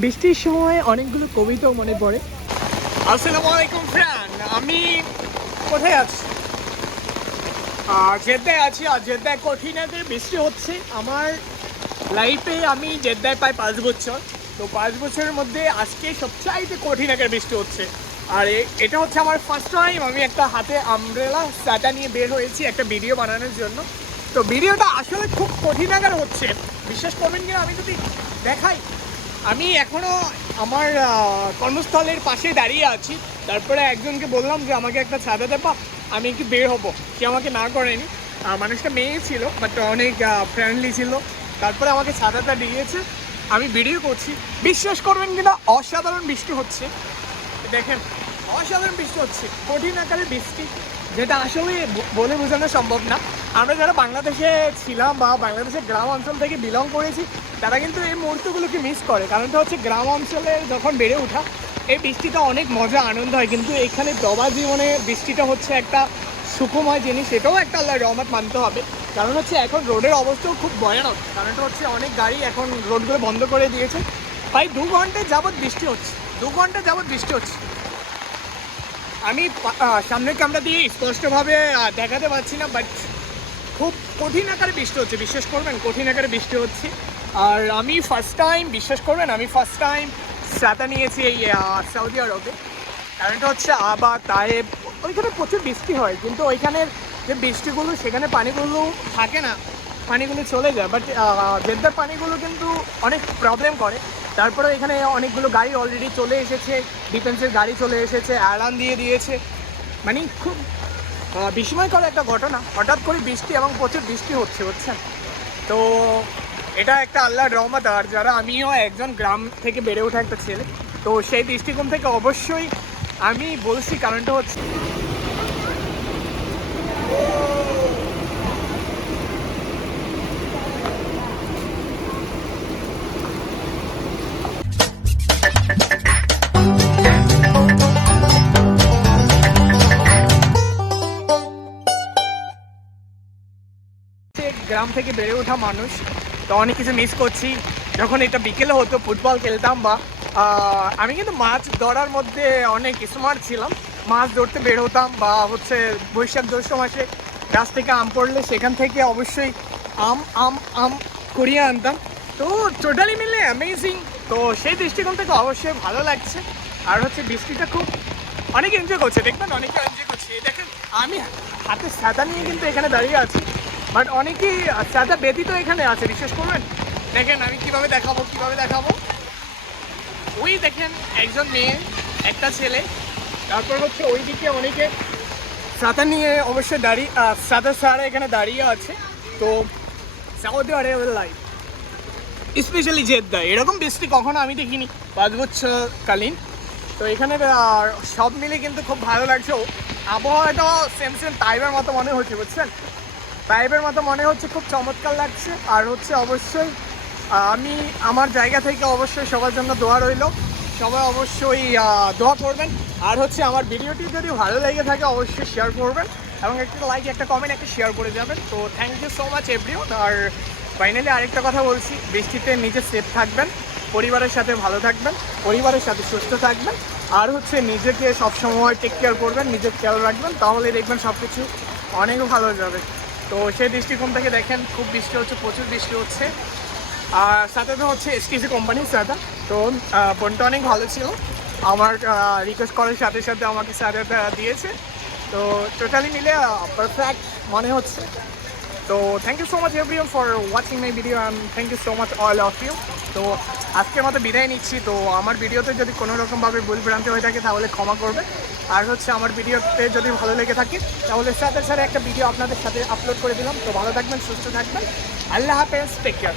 বৃষ্টির সময় অনেকগুলো কবিতাও মনে পড়ে। আসসালামু আলাইকুম ফ্রেন্ড, আমি কোথায় আছি? জেদ্দায় আছি। আর জেদ্দায় কঠিন একটা বৃষ্টি হচ্ছে। আমার লাইফে আমি জেদ্দায় প্রায় 5 বছর, তো 5 বছরের মধ্যে আজকে সবচাইতে কঠিন একটা বৃষ্টি হচ্ছে। আর এটা হচ্ছে আমার ফার্স্ট টাইম আমি একটা হাতে আমব্রেলা ছাতা নিয়ে বের হয়েছি একটা ভিডিও বানানোর জন্য। তো ভিডিওটা আসলে খুব কঠিন আকার হচ্ছে, বিশ্বাস করবেন কিনা। আমি যদি দেখাই, আমি এখনও আমার কর্মস্থলের পাশে দাঁড়িয়ে আছি। তারপরে একজনকে বললাম যে আমাকে একটা ছাতা দেবা, আমি একটু বের হবো। সে আমাকে না করেনি। মানুষটা মেয়ে ছিল, বাট অনেক ফ্রেন্ডলি ছিল। তারপরে আমাকে ছাতাটা দিয়েছে, আমি ভিডিও করছি। বিশ্বাস করবেন কিনা, অসাধারণ বৃষ্টি হচ্ছে। দেখেন, অসাধারণ বৃষ্টি হচ্ছে, কঠিন আকারের বৃষ্টি, যেটা আসলে বলে বোঝানো সম্ভব না। আমরা যারা বাংলাদেশে ছিলাম বা বাংলাদেশের গ্রাম অঞ্চল থেকে বিলং করেছি, তারা কিন্তু এই মুহূর্তগুলোকে মিস করে। কারণটা হচ্ছে গ্রাম অঞ্চলে যখন বেড়ে ওঠা, এই বৃষ্টিটা অনেক মজা আনন্দ হয়। কিন্তু এখানে দবা জীবনে বৃষ্টিটা হচ্ছে একটা সুখময় জিনিস, এটাও একটা আল্লাহর রহমত মানতে হবে। কারণ হচ্ছে এখন রোডের অবস্থাও খুব ভয়ানক। কারণটা হচ্ছে অনেক গাড়ি এখন রোডগুলো বন্ধ করে দিয়েছে। প্রায় 2 ঘন্টা যাবৎ বৃষ্টি হচ্ছে, 2 ঘন্টা যাবৎ বৃষ্টি হচ্ছে। আমি সামনের ক্যামেরা দিয়ে স্পষ্টভাবে দেখাতে পারছি না, বাট খুব কঠিন আকারে বৃষ্টি হচ্ছে। বিশ্বাস করবেন, কঠিন আকারে বৃষ্টি হচ্ছে। আর আমি ফার্স্ট টাইম, বিশ্বাস করবেন, আমি ফার্স্ট টাইম ছাতা নিয়েছি এই সৌদি আরবে। কারণটা হচ্ছে আবা তায়েব, ওইখানে প্রচুর বৃষ্টি হয়, কিন্তু ওইখানের যে বৃষ্টিগুলো সেখানে পানিগুলো থাকে না, পানিগুলো চলে যায়। বাট জেদ্দার পানিগুলো কিন্তু অনেক প্রবলেম করে। তারপরে এখানে অনেকগুলো গাড়ি অলরেডি চলে এসেছে, ডিফেন্সের গাড়ি চলে এসেছে, অ্যালার্ম দিয়ে দিয়েছে। মানে খুব বিস্ময়কর একটা ঘটনা। হঠাৎ করে বৃষ্টি এবং প্রচুর বৃষ্টি হচ্ছে, বুঝছেন তো। এটা একটা আল্লাহর রহমত। আর যারা, আমিও একজন গ্রাম থেকে বেড়ে ওঠা একটা ছেলে, তো সেই দৃষ্টিকোণ থেকে অবশ্যই আমি বলছি। কারণটা হচ্ছে গ্রাম থেকে বেড়ে ওঠা মানুষ, তো অনেক কিছু মিস করছি। যখন এটা বিকেলে হতো, ফুটবল খেলতাম, বা আমি কিন্তু মাছ ধরার মধ্যে অনেক স্মার্ট ছিলাম। মাছ ধরতে বের হতাম, বা হচ্ছে বৈশাখ জ্যৈষ্ঠ মাসে গাছ থেকে আম পড়লে সেখান থেকে অবশ্যই আম আম আম কুড়িয়ে আনতাম। তো টোটালি মিলে অ্যামেজিং। তো সেই দৃষ্টিকোণ থেকে অবশ্যই ভালো লাগছে। আর হচ্ছে বৃষ্টিটা খুব অনেকে এনজয় করছে, দেখবেন অনেকে এনজয় করছে। দেখেন, আমি হাতে ছাতা নিয়ে কিন্তু এখানে দাঁড়িয়ে আছি, বাট অনেকেই ছাতা ব্যতীত এখানে আছে। বিশ্বাস করবেন, দেখেন আমি কিভাবে দেখাবো। ওই দেখেন, একজন মেয়ে, একটা ছেলে, তারপর হচ্ছে ওই দিকে অনেকে ছাতা নিয়ে অবশ্যই দাঁড়িয়ে, ছাতা ছাড়া এখানে দাঁড়িয়ে আছে। তো সৌদি আরবের লাইফ, স্পেশালি জেদ্দা, এরকম বৃষ্টি কখনো আমি দেখিনি 5 বছরকালীন। তো এখানে সব মিলে কিন্তু খুব ভালো লাগছে। আবহাওয়াটা সেম তাইবের মতো মনে হচ্ছে, বুঝছেন, তাইবের মতো মনে হচ্ছে, খুব চমৎকার লাগছে। আর হচ্ছে অবশ্যই আমি আমার জায়গা থেকে অবশ্যই সবার জন্য দোয়া রইল। সবাই অবশ্যই দোয়া করবেন। আর হচ্ছে আমার ভিডিওটি যদি ভালো লেগে থাকে অবশ্যই শেয়ার করবেন, এবং একটা লাইক, একটা কমেন্ট, একটা শেয়ার করে যাবেন। তো thank you so much everyone. আর ফাইনালি আরেকটা কথা বলছি, বৃষ্টিতে নিজে সেফ থাকবেন, পরিবারের সাথে ভালো থাকবেন, পরিবারের সাথে সুস্থ থাকবেন। আর হচ্ছে নিজেকে সবসময় টেক কেয়ার করবেন, নিজের খেয়াল রাখবেন, তাহলে দেখবেন সব কিছু অনেক ভালো যাবে। তো সেই দৃষ্টিকোণ থেকে দেখেন, খুব বৃষ্টি হচ্ছে, প্রচুর বৃষ্টি হচ্ছে। আর সাথে তো হচ্ছে এসটিসি কোম্পানির সাথে, তো ফোনটা অনেক ভালো ছিল। আমার রিকোয়েস্ট করার সাথে সাথে আমাকে সাথে দিয়েছে। তো টোটালি মিলে পারফেক্ট মনে হচ্ছে। তো thank you so much everyone for watching my video, and thank you so much all of you. তো আজকের মতো বিদায় নিচ্ছি। তো আমার ভিডিওতে যদি কোনো রকমভাবে ভুল ভ্রান্তি হয়ে থাকে তাহলে ক্ষমা করবে। আর হচ্ছে আমার ভিডিওতে যদি ভালো লেগে থাকে তাহলে সাথে একটা ভিডিও আপনাদের সাথে আপলোড করে দিলাম। তো ভালো থাকবেন, সুস্থ থাকবেন, আল্লাহ হাফেজ, টেক কেয়ার।